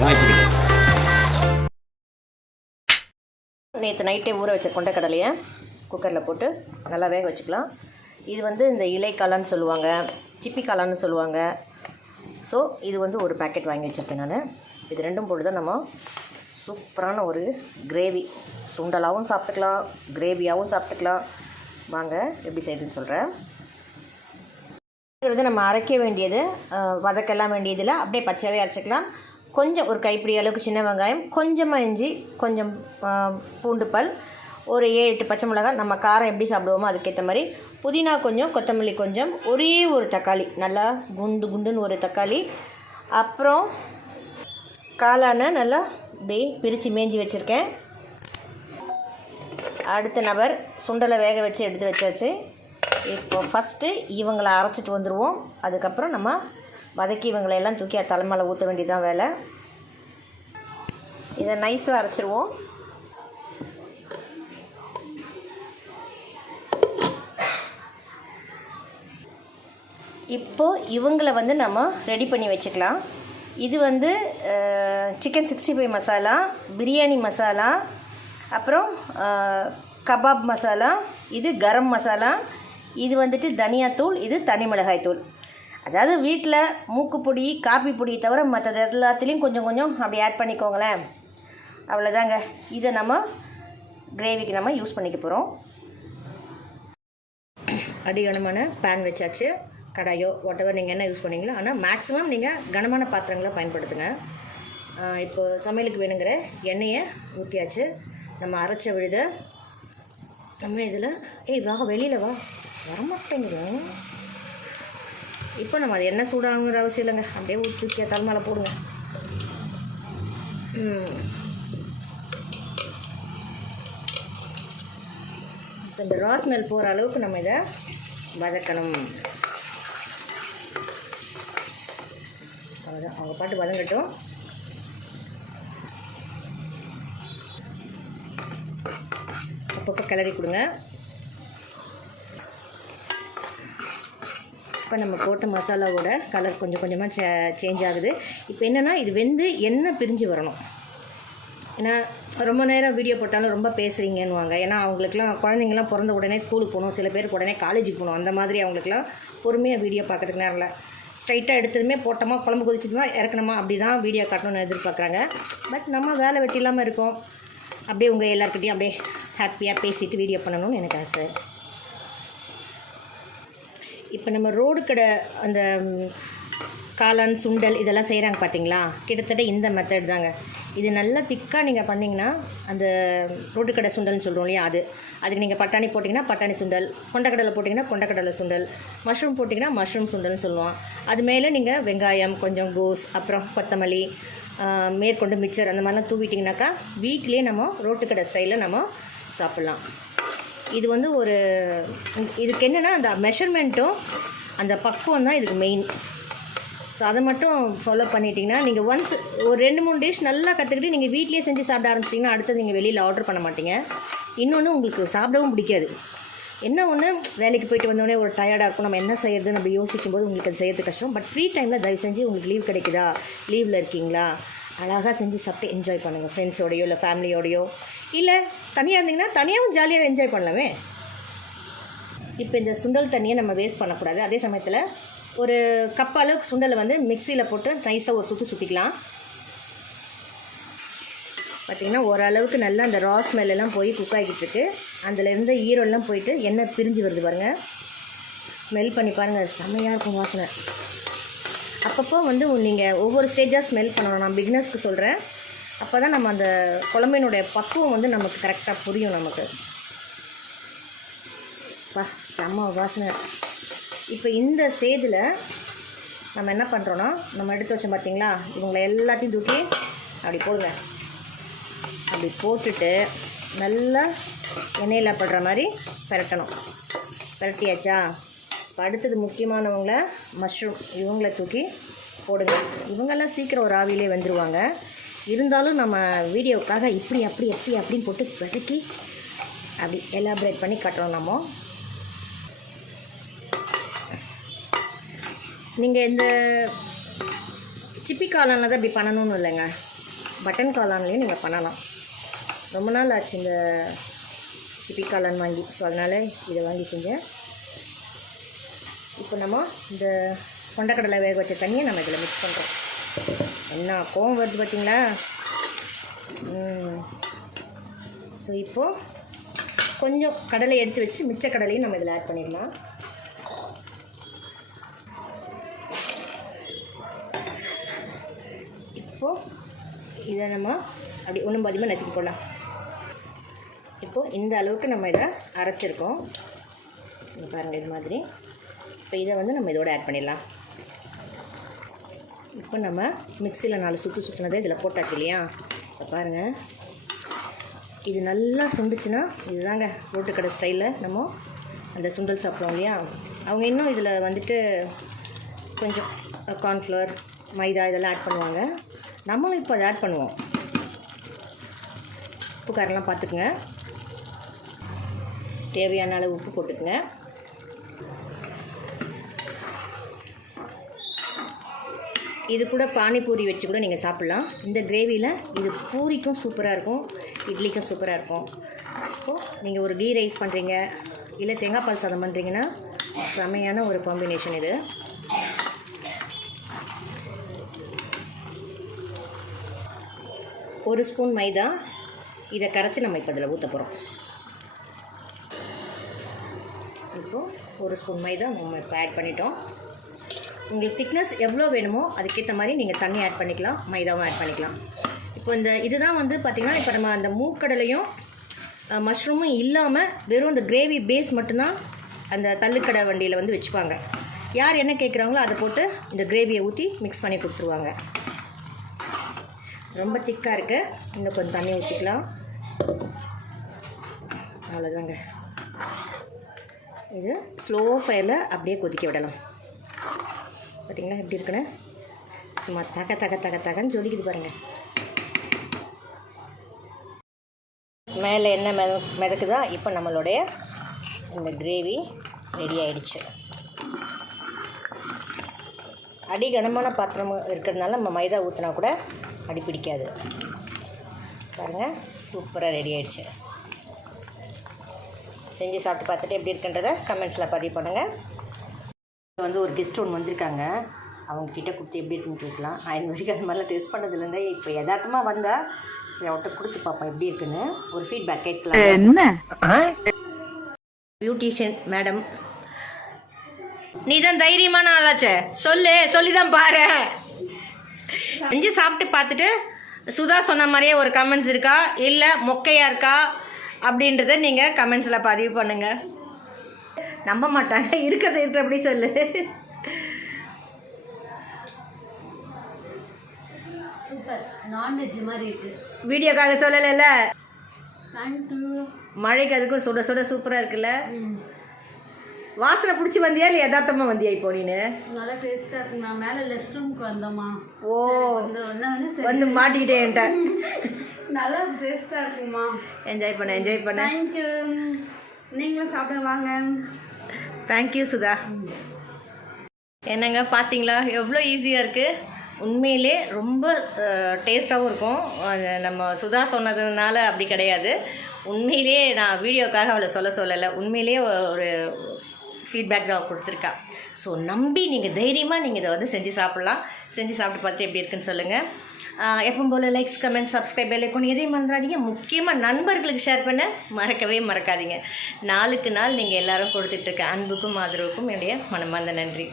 வாங்கிக்கிறேன் நேற்று நைட்டே ஊற வச்ச கொண்டைக்கடலையை குக்கரில் போட்டு நல்லா வேக வச்சுக்கலாம். இது வந்து இந்த இலைக்காளான்னு சொல்லுவாங்க சிப்பிக்காளான்னு சொல்லுவாங்க. ஸோ இது வந்து ஒரு பேக்கெட் வாங்கி வச்சுருக்கேன் நான். இது ரெண்டும் போட்டு தான் நம்ம சூப்பரான ஒரு கிரேவி சுண்டலாகவும் சாப்பிட்டுக்கலாம் கிரேவியாகவும் சாப்பிட்டுக்கலாம். வாங்க எப்படி செய்யுதுன்னு சொல்கிறேன் இது நம்ம அரைக்க வேண்டியது அஹ், வதக்கெல்லாம் வேண்டியதில் அப்படியே பச்சையாகவே அரைச்சிக்கலாம். கொஞ்சம் ஒரு கைப்பிடி அளவுக்கு சின்ன வெங்காயம் கொஞ்சமாக இஞ்சி கொஞ்சம் அஹ், பூண்டு பல் ஒரு ஏழு எட்டு பச்சை மிளகாய் நம்ம காரம் எப்படி சாப்பிடுவோமோ அதுக்கேற்ற மாதிரி. புதினா கொஞ்சம் கொத்தமல்லி கொஞ்சம் ஒரே ஒரு தக்காளி நல்லா குண்டு குண்டுன்னு ஒரு தக்காளி. அப்புறம் காளான நல்லா இப்படி பிரித்து மேஞ்சி வச்சுருக்கேன். அடுத்த நபர் சுண்டலை வேக வச்சு எடுத்து வச்சாச்சு. இப்போ ஃபஸ்ட்டு இவங்களை அரைச்சிட்டு வந்துடுவோம் அதுக்கப்புறம் நம்ம வதக்கி இவங்களை எல்லாம் தூக்கி தலைமையில் ஊற்ற வேண்டியதான் வேலை. இதை நைஸாக அரைச்சிருவோம். இப்போது இவங்களை வந்து நம்ம ரெடி பண்ணி வச்சுக்கலாம். இது வந்து chicken sixty five masala biryani masala அப்புறம் கபாப் மசாலா இது கரம் மசாலா இது வந்துட்டு தனியாத்தூள் இது தனி மிளகாய் தூள் அதாவது வீட்டில் மூக்குப்பொடி காப்பி பொடி தவிர மற்றது எல்லாத்துலேயும் கொஞ்சம் கொஞ்சம் அப்படி ஆட் பண்ணிக்கோங்களேன். அவ்வளோதாங்க இதை நம்ம கிரேவிக்கு நம்ம யூஸ் பண்ணிக்க போகிறோம் அடிகனமான பேன் வச்சாச்சு. கடாயோ whatever நீங்கள் என்ன யூஸ் பண்ணீங்களோ. ஆனால் மேக்ஸிமம் நீங்கள் கனமான பாத்திரங்களை பயன்படுத்துங்க. இப்போ சமையலுக்கு வேணுங்கிற எண்ணெயை ஊற்றியாச்சு நம்ம அரைச்ச விழுத நம்ம இதில் ஏய் வா வெளியில் வா. வரமாட்டேங்குது. இப்போ நம்ம அது என்ன சூடாகணுங்கிற அவசியம் இல்லைங்க. அப்படியே ஊற்றி தலைமையில் போடுங்க இப்போ இந்த ரா போகிற அளவுக்கு நம்ம இதை வதக்கணும். அவ்வளோதான் அவங்க பாட்டு வதங்கட்டும். அப்பப்போ கிளறி கொடுங்க. இப்போ நம்ம போட்ட மசாலாவோட கலர் கொஞ்சம் கொஞ்சமாக சே சேஞ்ச் ஆகுது. இப்போ என்னென்னா இது வெந்து எண்ணெய் பிரிஞ்சு வரணும். ஏன்னா ரொம்ப நேரம் வீடியோ போட்டாலும் ரொம்ப பேசுகிறீங்கன்னுவாங்க ஏன்னா அவங்களுக்குலாம் குழந்தைங்களாம் பிறந்த உடனே ஸ்கூலுக்கு போகணும். சில பேருக்கு உடனே காலேஜுக்கு போகணும். அந்த மாதிரி அவங்களுக்குலாம் பொறுமையாக வீடியோ பார்க்கறதுக்கு நேரம் இல்லை. ஸ்ட்ரைட்டாக எடுத்ததுமே போட்டோமா குழம்பு கொதிச்சுட்டுமா இறக்கணுமா அப்படி தான் வீடியோ காட்டணும்னு எதிர்பார்க்குறாங்க. பட் நம்ம வேலை வெட்டி இல்லாமல் இருக்கோம். அப்படியே உங்கள் எல்லாருக்கிட்டையும் அப்படியே ஹாப்பியாக பேசிவிட்டு வீடியோ பண்ணணும்னு எனக்கு ஆசை. இப்போ நம்ம ரோடு கடை அந்த காளான் சுண்டல் இதெல்லாம் செய்கிறாங்க பார்த்தீங்களா கிட்டத்தட்ட இந்த மெத்தட் தாங்க. இது நல்லா திக்காக நீங்கள் பண்ணிங்கன்னா அந்த ரோட்டு கடை சுண்டல்னு சொல்கிறோம் இல்லையா அது. அதுக்கு நீங்கள் பட்டாணி போட்டிங்கன்னா பட்டாணி சுண்டல் கொண்டக்கடலை போட்டிங்கன்னா கொண்டக்கடலை சுண்டல் மஷ்ரூம் போட்டிங்கன்னா மஷ்ரூம் சுண்டல்னு சொல்லுவோம். அது மேலே நீங்கள் வெங்காயம் கொஞ்சம் கோஸ் அப்புறம் கொத்தமல்லி மேற்கொண்டு மிக்சர் அந்த மாதிரிலாம் தூவிட்டிங்கனாக்கா வீட்டிலே நம்ம ரோட்டு கடை ஸ்டைலில் நம்ம சாப்பிட்லாம். இது வந்து ஒரு இதுக்கு என்னென்னா அந்த மெஷர்மெண்ட்டும் அந்த பக்குவம் தான் இதுக்கு மெயின் ஸோ அதை மட்டும் ஃபாலோ பண்ணிட்டீங்கன்னா நீங்கள் ஒன்ஸ் ஒரு ரெண்டு மூணு டிஷ் நல்லா கற்றுக்கிட்டு நீங்கள் வீட்லேயே செஞ்சு சாப்பிட ஆரம்பிச்சிட்டிங்கன்னா அடுத்தது நீங்கள் வெளியில் ஆர்டர் பண்ண மாட்டீங்க. இன்னொன்று உங்களுக்கு சாப்பிடவும் பிடிக்காது. என்ன ஒன்று வேலைக்கு போயிட்டு வந்தோடனே ஒரு டயர்டாக இருக்கும். நம்ம என்ன செய்யறது நம்ம யோசிக்கும் போது உங்களுக்கு அது செய்யறது கஷ்டம். பட் ஃப்ரீ டைமில் தயவு செஞ்சு உங்களுக்கு லீவ் கிடைக்குதா? லீவில் இருக்கீங்களா? அழகாக செஞ்சு சாப்பிட்டு என்ஜாய் பண்ணுங்கள் ஃப்ரெண்ட்ஸோடையோ இல்லை ஃபேமிலியோடையோ இல்லை தனியாக இருந்தீங்கன்னா தனியாகவும் ஜாலியாக என்ஜாய் பண்ணலாமே. இப்போ இந்த சுண்டல் தண்ணியை நம்ம வேஸ்ட் பண்ணக்கூடாது. அதே சமயத்தில் ஒரு கப் அளவுக்கு சுண்டலை வந்து மிக்சியில் போட்டு நைஸாக ஒரு சுற்றி சுற்றிக்கலாம் பார்த்திங்கன்னா ஓரளவுக்கு நல்லா அந்த ரா ஸ்மெல்லாம் போய் குக் ஆகிட்டு இருக்கு. அதில் போயிட்டு எண்ணெய் பிரிஞ்சு வருது பாருங்கள் ஸ்மெல் பண்ணி பாருங்கள் செம்மையாக இருக்கும் வாசனை. அப்பப்போ வந்து நீங்கள் ஒவ்வொரு ஸ்டேஜாக ஸ்மெல் பண்ணணும். நான் பிகினர்ஸ்க்கு சொல்கிறேன் அப்போ தான் நம்ம அந்த குழம்பினுடைய பக்குவம் வந்து நமக்கு கரெக்டாக புரியும் நமக்கு. பா செம்ம வாசனை இப்போ இந்த ஸ்டேஜில் நம்ம என்ன பண்ணுறோன்னா நம்ம எடுத்து வச்சோம் பார்த்தீங்களா இவங்களை எல்லாத்தையும் தூக்கி அப்படி போடுங்க. அப்படி போட்டுட்டு நல்லா எண்ணெயில் படுற மாதிரி பெரட்டணும். பெரட்டியாச்சா? அடுத்தது முக்கியமானவங்கள மஷ்ரூம் இவங்கள தூக்கி போடுங்க. இவங்கெல்லாம் சீக்கிரம் ஒரு ஆவிலே வந்துடுவாங்க இருந்தாலும் நம்ம வீடியோவுக்காக இப்படி அப்படி எப்படி அப்படின்னு போட்டு வதக்கி அப்படி எலாபரேட் பண்ணி கட்டுறோம் நம்ம. நீங்கள் இந்த சிப்பி காளானில் தான் இப்படி பண்ணணும்னு இல்லைங்க. பட்டன் காளான்லேயும் நீங்கள் பண்ணலாம். ரொம்ப நாள் ஆச்சு இந்த சிப்பி காளான் வாங்கி. ஸோ அதனால் இதை வாங்கி செஞ்சேன். இப்போ நம்ம இந்த கொண்டக்கடலை வேக வச்ச தண்ணியை நம்ம இதில் மிக்ஸ் பண்ணுறோம் என்ன கோவம் வருது பார்த்தீங்களா? ஸோ இப்போது கொஞ்சம் கடலை எடுத்து வச்சுட்டு மிச்ச கடலையும் நம்ம இதில் ஆட் பண்ணிடலாம். இப்போது இதை நம்ம அப்படி ஒன்றும் பாதியமாக நசுக்கி போடலாம். இப்போது இந்த அளவுக்கு நம்ம இதை அரைச்சிருக்கோம். பாருங்கள் இது மாதிரி. இப்போ இதை வந்து நம்ம இதோட ஆட் பண்ணிடலாம். இப்போ நம்ம மிக்சியில் நாலு சுற்று சுற்றினதை இதில் போட்டாச்சு இல்லையா? இப்போ பாருங்கள் இது நல்லா சுண்டுச்சுன்னா இதுதாங்க ரோட்டுக்கடை ஸ்டைலில் நம்ம அந்த சுண்டல் சாப்பிடுவோம் இல்லையா? அவங்க இன்னும் இதில் வந்துட்டு கொஞ்சம் கார்ன்ஃப்ளவர் மைதா இதெல்லாம் ஆட் பண்ணுவாங்க. நம்மளும் இப்போ அதை ஆட் பண்ணுவோம். உப்பு காரெல்லாம் பார்த்துக்குங்க. தேவையான அளவு உப்பு போட்டுக்குங்க. இது கூட பானிபூரி வச்சு கூட நீங்கள் சாப்பிட்லாம். இந்த கிரேவியில் இது பூரிக்கும் சூப்பராக இருக்கும் இட்லிக்கும் சூப்பராக இருக்கும். இப்போது நீங்கள் ஒரு கீ ரைஸ் பண்ணுறீங்க இல்லை தேங்காய் பால் சாதம் பண்ணுறீங்கன்னா செமையான ஒரு காம்பினேஷன் இது. ஒரு ஸ்பூன் மைதா இதை கரைச்சி நம்ம இப்போ அதில் ஊற்ற போகிறோம் இப்போது ஒரு ஸ்பூன் மைதா நம்ம இப்போ ஆட் பண்ணிட்டோம். உங்களுக்கு திக்னஸ் எவ்வளோ வேணுமோ அதுக்கேற்ற மாதிரி நீங்கள் தண்ணி ஆட் பண்ணிக்கலாம் மைதாவும் ஆட் பண்ணிக்கலாம். இப்போ இந்த இதுதான் வந்து பார்த்திங்கன்னா இப்போ நம்ம அந்த மூக்கடலையும் மஷ்ரூமும் இல்லாமல் வெறும் இந்த கிரேவி பேஸ் மட்டும்தான் அந்த தள்ளுக்கடை வண்டியில் வந்து வச்சுப்பாங்க. யார் என்ன கேட்குறாங்களோ அதை போட்டு இந்த கிரேவியை ஊற்றி மிக்ஸ் பண்ணி கொடுத்துருவாங்க. ரொம்ப திக்காக இருக்குது இன்னும் கொஞ்சம் தண்ணி ஊற்றிக்கலாம் அவ்வளோதாங்க இது ஸ்லோ ஃபயரில் அப்படியே கொதிக்க விடலாம். பார்த்தீங்களா? எப்படி இருக்குன்னு? சும்மா தக தக தக தகன்னு ஜொலிக்குது பாருங்கள் மேலே என்ன மெத மிதக்குதா? இப்போ நம்மளுடைய இந்த கிரேவி ரெடி ஆயிடுச்சு. அடி கனமான பாத்திரம் இருக்கிறதுனால நம்ம மைதா ஊற்றினா கூட அடி பிடிக்காது. பாருங்கள் சூப்பராக ரெடி ஆயிடுச்சு. செஞ்சு சாப்பிட்டு பார்த்துட்டு எப்படி இருக்குன்றதை கமெண்ட்ஸில் பதிவு பண்ணுங்கள் வந்து ஒரு கெஸ்ட் ஒன்று வந்திருக்காங்க. அவங்க கிட்ட கொடுத்து எப்படி இருக்குன்னு கேட்கலாம். நான் இது வரைக்கும் அந்த மாதிரிலாம் டெஸ்ட் பண்ணதுலேருந்தே இப்போ யதார்த்தமாக வந்தால் சரி அவட்ட கொடுத்து பார்ப்போம் எப்படி இருக்குன்னு. ஒரு ஃபீட்பேக் கேட்கலாம் என்ன? பியூட்டிஷியன் மேடம் நீ தான் தைரியமான ஆளாச்சே. சொல்லு சொல்லி தான் பாரு. செஞ்சு சாப்பிட்டு பார்த்துட்டு சுதா சொன்ன மாதிரியே ஒரு கமெண்ட்ஸ் இருக்கா? இல்லை மொக்கையாக இருக்கா? அப்படின்றத நீங்கள் கமெண்ட்ஸில் பதிவு பண்ணுங்கள் நம்ப மாட்டாங்க இருக்கிறத இருக்கிறபடி சொல்லு. சூப்பர். நான்வெஜ் மாதிரி இருக்கு. வீடியோக்காக சொல்லலைல்ல? மழைக்கு அதுக்கும் சுட சுட சூப்பராக இருக்குல்ல? வாசனை பிடிச்சி வந்தியா இல்லை யதார்த்தமாக வந்தியா இப்போ நீனு? நல்லா டேஸ்ட்டாக இருக்கு. நான் மேலே லெஸ்ட் ரூமுக்கு வந்தோமா ஓ. வந்து மாட்டிக்கிட்டே என்கிட்ட நல்லா டேஸ்ட்டாக இருக்குமா என்ஜாய் பண்ண என்ஜாய் பண்ண. தேங்க்யூ நீங்களும் சாப்பிட வாங்க. தேங்க்யூ சுதா என்னங்க பார்த்தீங்களா எவ்வளோ ஈஸியாக இருக்குது உண்மையிலே ரொம்ப டேஸ்ட்டாகவும் இருக்கும். அது நம்ம சுதா சொன்னதுனால அப்படி கிடையாது. உண்மையிலேயே நான் வீடியோக்காக அவளை சொல்ல சொல்லலை. உண்மையிலே ஒரு ஃபீட்பேக் தான் அவ கொடுத்துருக்கா. ஸோ நம்பி நீங்கள் தைரியமாக நீங்கள் இதை வந்து செஞ்சு சாப்பிட்லாம். செஞ்சு சாப்பிட்டு பார்த்துட்டு எப்படி இருக்குன்னு சொல்லுங்கள் எப்பவும் போல் லைக்ஸ் கமெண்ட்ஸ் சப்ஸ்கிரைப் பெல்லைக்கொண்டு எதையும் மறந்துடாதீங்க. முக்கியமாக நண்பர்களுக்கு ஷேர் பண்ண மறக்கவே மறக்காதீங்க. நாளுக்கு நாள் நீங்கள் எல்லாரும் கொடுத்துட்ருக்க அன்புக்கும் ஆதரவுக்கும் என்னுடைய மனமார்ந்த நன்றி.